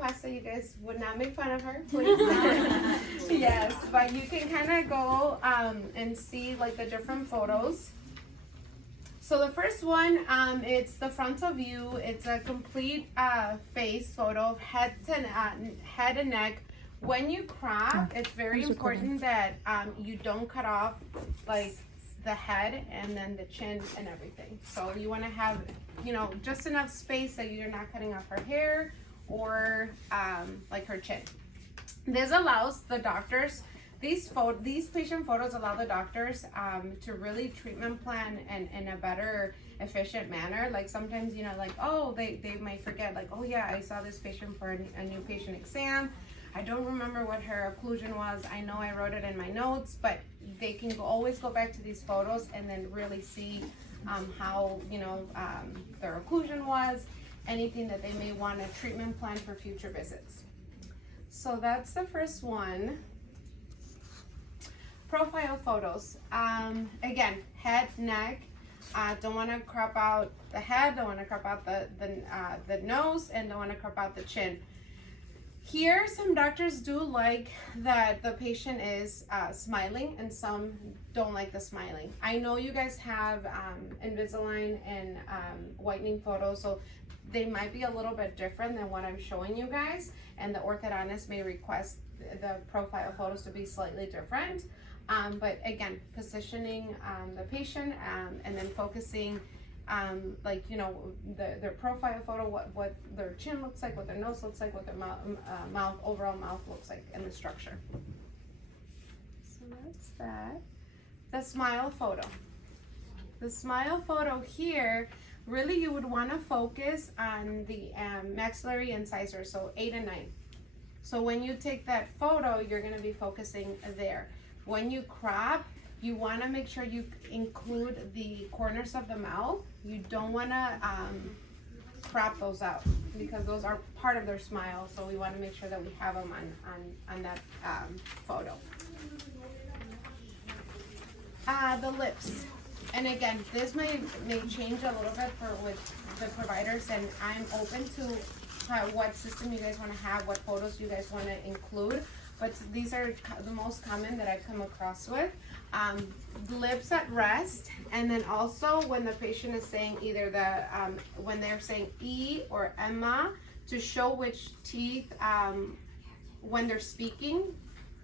request that you guys would not make fun of her, please. Yes, but you can kind of go and see like the different photos. So the first one, it's the frontal view. It's a complete face photo of head and neck. When you crop, it's very important that you don't cut off like the head and then the chin and everything. So you want to have, you know, just enough space that you're not cutting off her hair or like her chin. This allows the doctors, these patient photos allow the doctors to really treatment plan in a better, efficient manner. Like sometimes, you know, like, oh, they might forget, like, oh yeah, I saw this patient for a new patient exam. I don't remember what her occlusion was. I know I wrote it in my notes, but they can always go back to these photos and then really see how, you know, their occlusion was, anything that they may want a treatment plan for future visits. So that's the first one. Profile photos. Again, head, neck. Don't want to crop out the head, don't want to crop out the nose, and don't want to crop out the chin. Here, some doctors do like that the patient is smiling, and some don't like the smiling. I know you guys have Invisalign and whitening photos, so they might be a little bit different than what I'm showing you guys, and the orthodontist may request the profile photos to be slightly different. But again, positioning the patient and then focusing like, you know, their profile photo, what their chin looks like, what their nose looks like, what their overall mouth looks like, and the structure. So that's that. The smile photo. The smile photo here, really you would want to focus on the maxillary incisors, so 8 and 9. So when you take that photo, you're going to be focusing there. When you crop, you want to make sure you include the corners of the mouth. You don't want to crop those out because those are part of their smile. So we want to make sure that we have them on that photo. The lips. And again, this may change a little bit with the providers, and I'm open to what system you guys want to have, what photos you guys want to include. But these are the most common that I've come across with. Lips at rest, and then also when the patient is saying either when they're saying E or Emma, to show which teeth, when they're speaking,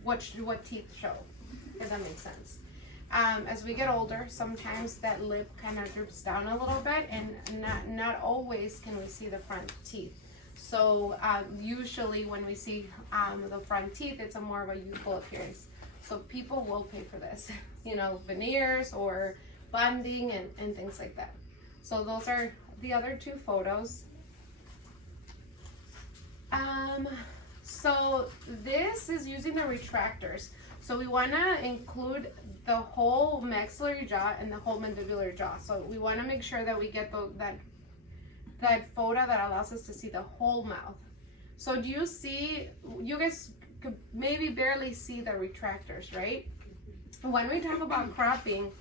what teeth show, if that makes sense. As we get older, sometimes that lip kind of droops down a little bit, and not always can we see the front teeth. So usually when we see the front teeth, it's a more of a youthful appearance. So people will pay for this, you know, veneers or bonding and things like that. So those are the other two photos. So this is using the retractors. So we want to include the whole maxillary jaw and the whole mandibular jaw. So we want to make sure that we get that photo that allows us to see the whole mouth. So do you see, you guys could maybe barely see the retractors, right? When we talk about cropping,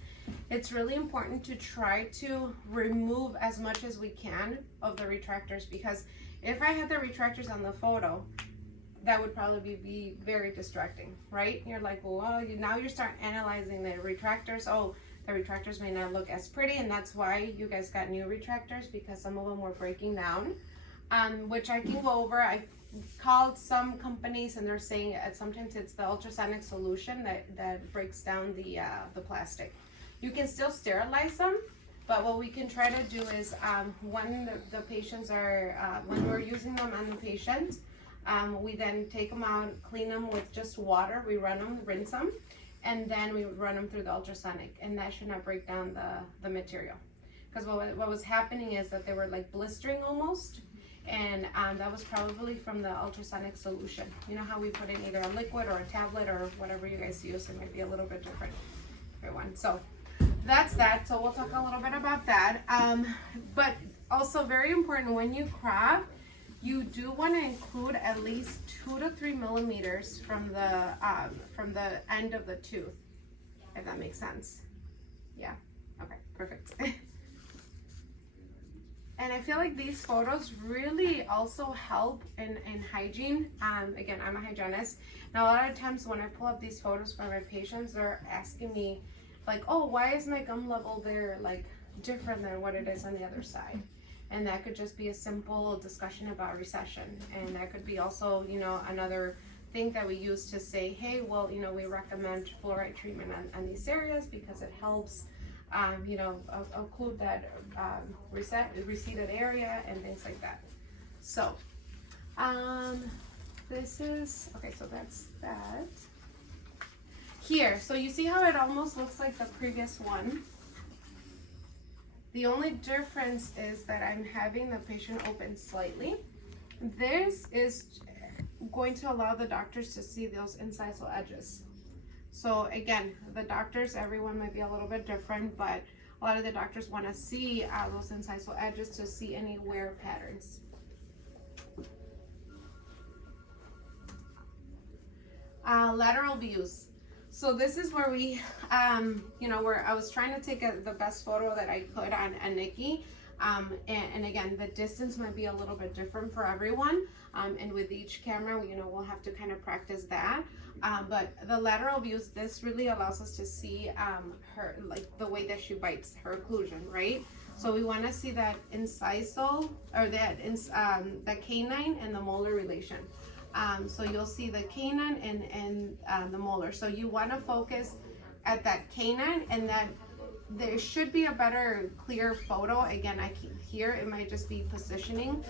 it's really important to try to remove as much as we can of the retractors, because if I had the retractors on the photo, that would probably be very distracting, right? You're like, well, now you start analyzing the retractors. Oh, the retractors may not look as pretty, and that's why you guys got new retractors, because some of them were breaking down, which I can go over. I called some companies and they're saying sometimes it's the ultrasonic solution that breaks down the plastic. You can still sterilize them, but what we can try to do is when the patients are, when we're using them on the patient, we then take them out, clean them with just water. We run them, rinse them, and then we run them through the ultrasonic, and that should not break down the material. Because what was happening is that they were like blistering almost, and that was probably from the ultrasonic solution. You know how we put in either a liquid or a tablet or whatever you guys use. It might be a little bit different for everyone. So that's that. So we'll talk a little bit about that. But also very important, when you crop, you do want to include at least 2 to 3 millimeters from the end of the tooth, if that makes sense. Yeah. Okay. Perfect. And I feel like these photos really also help in hygiene. Again, I'm a hygienist. Now, a lot of times when I pull up these photos for my patients, they're asking me like, oh, why is my gum level there like different than what it is on the other side? And that could just be a simple discussion about recession. And that could be also, you know, another thing that we use to say, hey, well, you know, we recommend fluoride treatment on these areas because it helps, you know, occlude that receded area and things like that. So, this is, okay, so that's that. Here, so you see how it almost looks like the previous one? The only difference is that I'm having the patient open slightly. This is going to allow the doctors to see those incisal edges. So again, the doctors, everyone might be a little bit different, but a lot of the doctors want to see those incisal edges to see any wear patterns. Lateral views. So this is where we, you know, where I was trying to take the best photo that I could on Nikki. And again, the distance might be a little bit different for everyone. And with each camera, you know, we'll have to kind of practice that. But the lateral views, this really allows us to see her, like the way that she bites, her occlusion, right? So we want to see that incisal, or that canine and the molar relation. So you'll see the canine and the molar. So you want to focus at that canine, and that there should be a better clear photo. Again, here it might just be positioning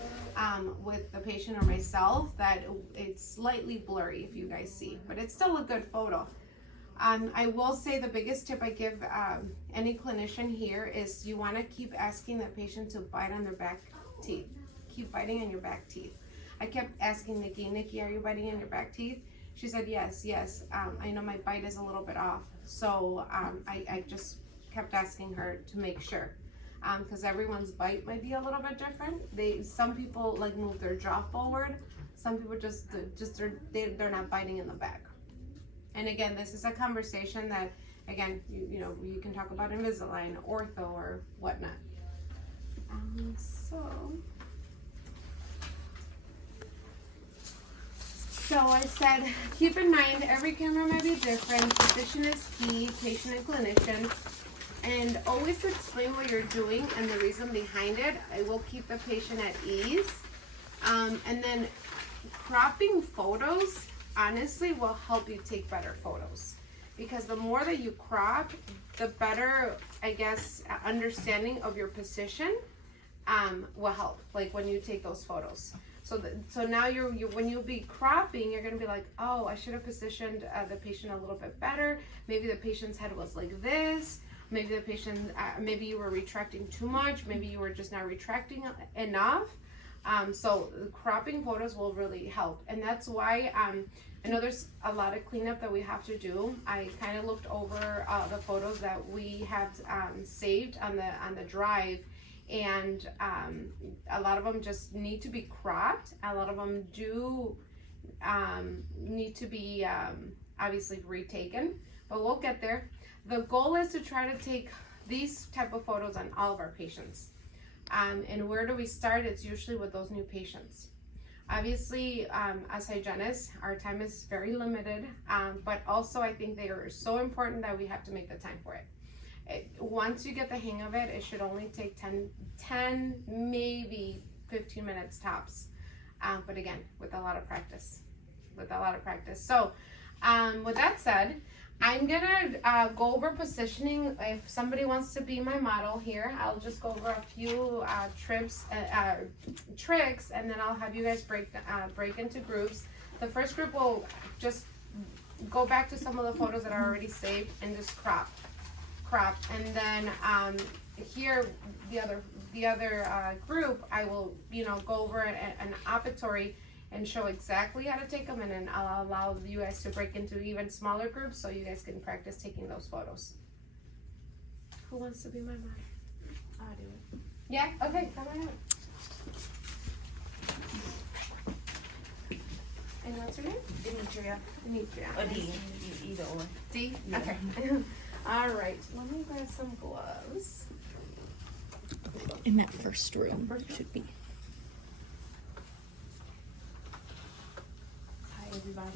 with the patient or myself that it's slightly blurry if you guys see, but it's still a good photo. I will say the biggest tip I give any clinician here is you want to keep asking the patient to bite on their back teeth. Keep biting on your back teeth. I kept asking Nikki, are you biting on your back teeth? She said, yes. I know my bite is a little bit off. So I just kept asking her to make sure. Because everyone's bite might be a little bit different. Some people like move their jaw forward. Some people they're not biting in the back. And again, this is a conversation that, again, you know, you can talk about Invisalign, ortho, or whatnot. So I said, keep in mind, every camera might be different. Position is key, patient and clinician. And always explain what you're doing and the reason behind it. It will keep the patient at ease. And then cropping photos, honestly, will help you take better photos. Because the more that you crop, the better, I guess, understanding of your position will help, like when you take those photos. So now when you be cropping, you're gonna be like, oh, I should have positioned the patient a little bit better. Maybe the patient's head was like this. Maybe the patient, maybe you were retracting too much. Maybe you were just not retracting enough. So cropping photos will really help. And that's why I know there's a lot of cleanup that we have to do. I kind of looked over the photos that we have saved on the drive. And a lot of them just need to be cropped. A lot of them do need to be obviously retaken, but we'll get there. The goal is to try to take these type of photos on all of our patients. And where do we start? It's usually with those new patients. Obviously, as hygienists, our time is very limited, but also I think they are so important that we have to make the time for it. Once you get the hang of it, it should only take 10, maybe 15 minutes tops. But again, with a lot of practice. So with that said, I'm gonna go over positioning. If somebody wants to be my model here, I'll just go over a few tricks, and then I'll have you guys break into groups. The first group will just go back to some of the photos that are already saved and just crop. And then here the other group, I will go over an operatory and show exactly how to take them, and then I'll allow you guys to break into even smaller groups so you guys can practice taking those photos. Who wants to be my model? I'll do it. Yeah? Okay, come on out. And what's her name? Demetria. Or D. Either or. D? Yeah. Okay. All right, let me grab some gloves. in that first room. Should be. Hi, everybody.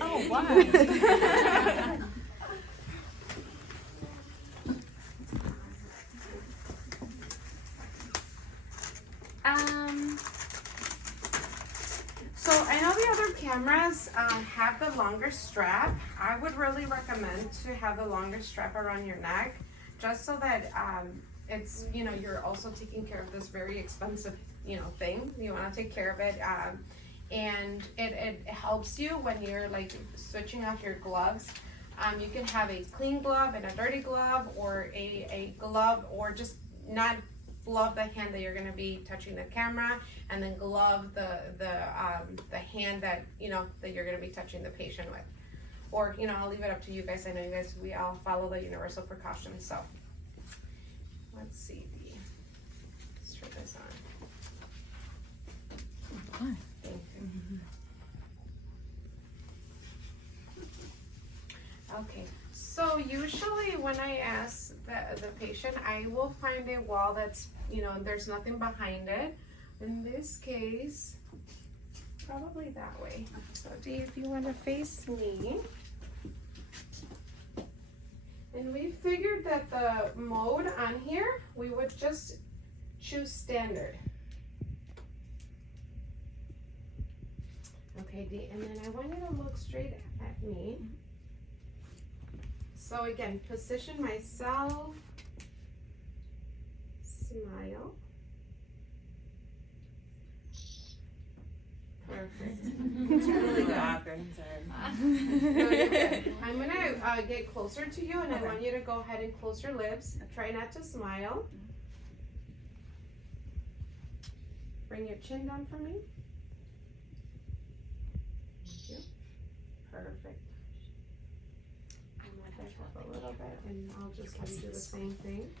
Oh, wow. So I know the other cameras have the longer strap. I would really recommend to have the longer strap around your neck, just so that it's, you know, you're also taking care of this very expensive, you know, thing. You want to take care of it, and it helps you when you're like switching out your gloves. You can have a clean glove and a dirty glove, or a glove, or just not glove the hand that you're going to be touching the camera, and then glove the hand that, you know, that you're going to be touching the patient with. Or, you know, I'll leave it up to you guys. I know you guys, we all follow the universal precautions. So let's see, let's try this on. Thank you. Okay, so usually when I ask the patient, I will find a wall that's, you know, there's nothing behind it. In this case, probably that way. So Dee, if you want to face me. And we figured that the mode on here, we would just choose standard. Okay, Dee, and then I want you to look straight at me. So again, position myself, smile. Perfect. It's really good. I'm sorry. No, you're good. I'm gonna get closer to you, and I want you to go ahead and close your lips. Try not to smile. Bring your chin down for me. Thank you. Perfect. I'm gonna back up a little bit, and I'll just have you do the same thing.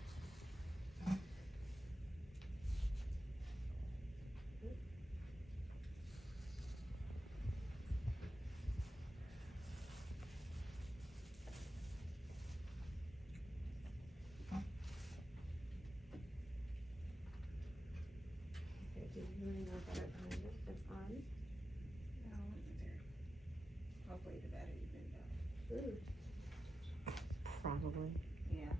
Okay, do you really know that it's on? No, hopefully the battery's been down. Ooh. Probably. Yeah.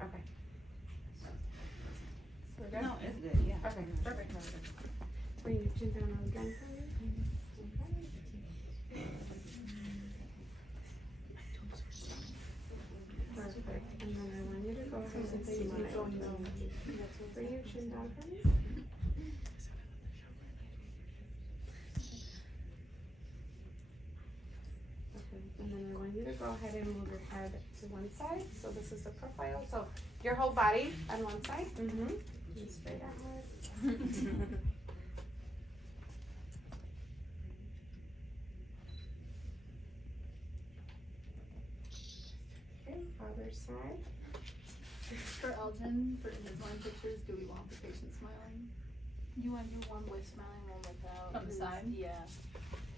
Okay. So we're good? No, it's good, yeah. Okay, perfect. Bring your chin down again for me. Perfect. And then I want you to go ahead and smile. Bring your chin down for me. Okay. And then I want you to go ahead and move your head to one side. So this is the profile. So your whole body on one side. Mm-hmm. And straight outward. Okay, other side. For Elgin, for Invisalign pictures, do we want the patient smiling? You want to do one with smiling, one without? From the side? Yeah.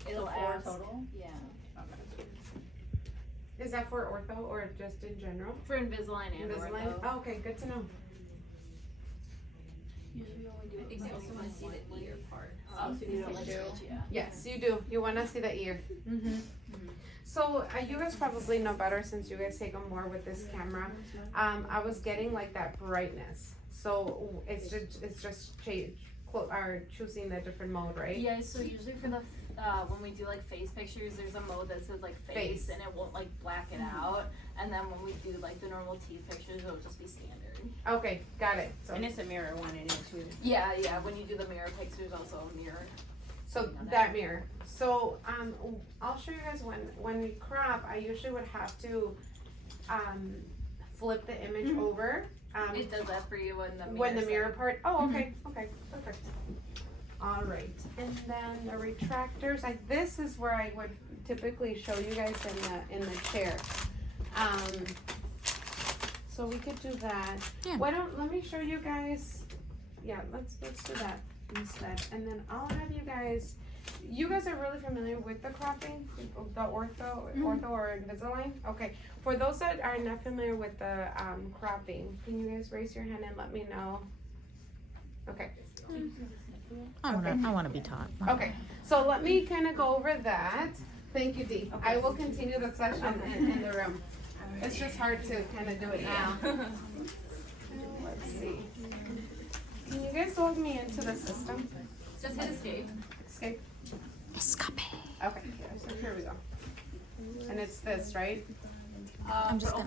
So It'll 4 ask. total? Yeah. Is that for ortho or just in general? For Invisalign and Invisalign? ortho. Oh, okay, good to know. Usually we only do I think they also wanna see the ear part. Oh, so you don't like do. yeah. Yes, you do. You want to see the ear. Mm-hmm. So you guys probably know better since you guys take them more with this camera. I was getting like that brightness. So it's just choosing the different mode, right? Yeah, so usually for the when we do like face pictures, there's a mode that says like face, and it won't like black it out. And then when we do like the normal teeth pictures, it'll just be standard. Okay, got it. So And it's a mirror one in it too. Yeah, yeah. When you do the mirror pics, there's also a mirror. that mirror. So I'll show you guys when we crop. I usually would have to flip the image over. It does that for you when When the mirror part. Oh, okay, okay, perfect. All right, and then the retractors. This is where I would typically show you guys in the chair. So we could do that. Yeah. Let me show you guys. Yeah, let's do that instead, and then I'll have you guys you guys are really familiar with the cropping, the ortho or Invisalign? Okay, for those that are not familiar with the cropping, can you guys raise your hand and let me know? Okay. I wanna be taught. Okay, so let me kind of go over that. Thank you, Dee. I will continue the session in the room. It's just hard to kind of do it now. Let's see. Can you guys log me into the system? Just hit escape. Escape? Escape. Okay, so here we go. And it's this, right? I'm just For gonna